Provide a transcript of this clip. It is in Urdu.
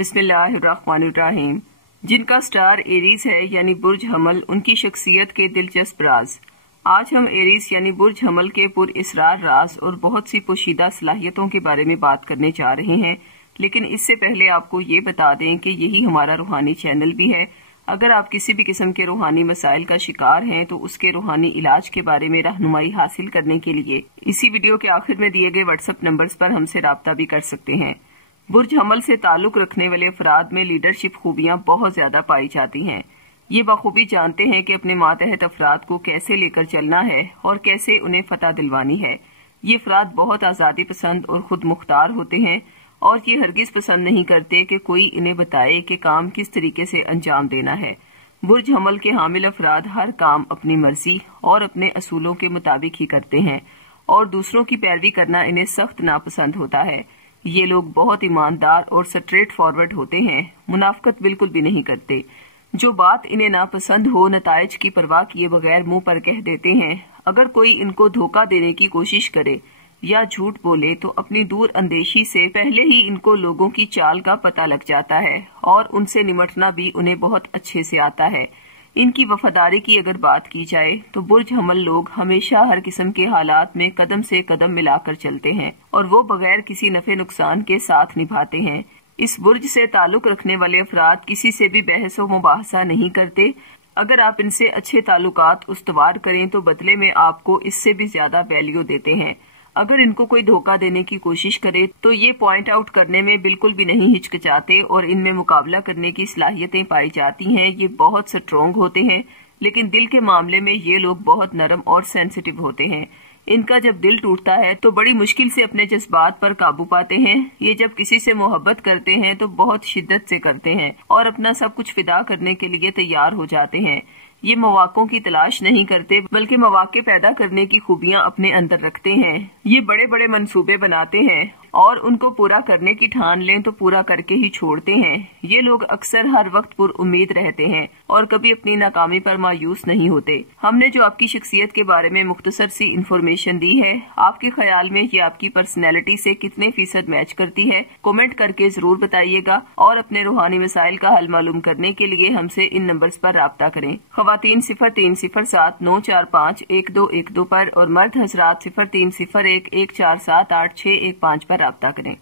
بسم اللہ الرحمن الرحیم۔ جن کا سٹار ایریز ہے یعنی برج حمل، ان کی شخصیت کے دلچسپ راز۔ آج ہم ایریز یعنی برج حمل کے پر اسرار راز اور بہت سی پوشیدہ صلاحیتوں کے بارے میں بات کرنے جا رہے ہیں، لیکن اس سے پہلے آپ کو یہ بتا دیں کہ یہی ہمارا روحانی چینل بھی ہے۔ اگر آپ کسی بھی قسم کے روحانی مسائل کا شکار ہیں تو اس کے روحانی علاج کے بارے میں رہنمائی حاصل کرنے کے لیے اسی ویڈیو کے آخر میں دیے گئے واٹس ایپ نمبرز پر ہم سے رابطہ بھی کر سکتے ہیں۔ برج حمل سے تعلق رکھنے والے افراد میں لیڈرشپ خوبیاں بہت زیادہ پائی جاتی ہیں۔ یہ بخوبی جانتے ہیں کہ اپنے ماتحت افراد کو کیسے لے کر چلنا ہے اور کیسے انہیں فتح دلوانی ہے۔ یہ افراد بہت آزادی پسند اور خود مختار ہوتے ہیں اور یہ ہرگز پسند نہیں کرتے کہ کوئی انہیں بتائے کہ کام کس طریقے سے انجام دینا ہے۔ برج حمل کے حامل افراد ہر کام اپنی مرضی اور اپنے اصولوں کے مطابق ہی کرتے ہیں اور دوسروں کی پیروی کرنا انہیں سخت ناپسند ہوتا ہے۔ یہ لوگ بہت ایماندار اور سٹریٹ فارورڈ ہوتے ہیں، منافقت بالکل بھی نہیں کرتے۔ جو بات انہیں ناپسند ہو نتائج کی پرواہ کیے بغیر منہ پر کہہ دیتے ہیں۔ اگر کوئی ان کو دھوکہ دینے کی کوشش کرے یا جھوٹ بولے تو اپنی دور اندیشی سے پہلے ہی ان کو لوگوں کی چال کا پتہ لگ جاتا ہے اور ان سے نمٹنا بھی انہیں بہت اچھے سے آتا ہے۔ ان کی وفاداری کی اگر بات کی جائے تو برج حمل لوگ ہمیشہ ہر قسم کے حالات میں قدم سے قدم ملا کر چلتے ہیں اور وہ بغیر کسی نفع نقصان کے ساتھ نبھاتے ہیں۔ اس برج سے تعلق رکھنے والے افراد کسی سے بھی بحث و مباحثہ نہیں کرتے۔ اگر آپ ان سے اچھے تعلقات استوار کریں تو بدلے میں آپ کو اس سے بھی زیادہ ویلیو دیتے ہیں۔ اگر ان کو کوئی دھوکہ دینے کی کوشش کرے تو یہ پوائنٹ آؤٹ کرنے میں بالکل بھی نہیں ہچکچاتے اور ان میں مقابلہ کرنے کی صلاحیتیں پائی جاتی ہیں۔ یہ بہت سٹرونگ ہوتے ہیں، لیکن دل کے معاملے میں یہ لوگ بہت نرم اور سینسیٹیو ہوتے ہیں۔ ان کا جب دل ٹوٹتا ہے تو بڑی مشکل سے اپنے جذبات پر قابو پاتے ہیں۔ یہ جب کسی سے محبت کرتے ہیں تو بہت شدت سے کرتے ہیں اور اپنا سب کچھ فدا کرنے کے لیے تیار ہو جاتے ہیں۔ یہ مواقعوں کی تلاش نہیں کرتے بلکہ مواقع پیدا کرنے کی خوبیاں اپنے اندر رکھتے ہیں۔ یہ بڑے بڑے منصوبے بناتے ہیں اور ان کو پورا کرنے کی ٹھان لیں تو پورا کر کے ہی چھوڑتے ہیں۔ یہ لوگ اکثر ہر وقت پر امید رہتے ہیں اور کبھی اپنی ناکامی پر مایوس نہیں ہوتے۔ ہم نے جو آپ کی شخصیت کے بارے میں مختصر سی انفارمیشن دی ہے، آپ کے خیال میں یہ آپ کی پرسنالٹی سے کتنے فیصد میچ کرتی ہے؟ کومنٹ کر کے ضرور بتائیے گا اور اپنے روحانی مسائل کا حل معلوم کرنے کے لیے ہم سے ان نمبرز پر رابطہ کریں۔ خواتین 0307945112 پر اور مرد حضرات 030114786115 پر رابطہ کریں۔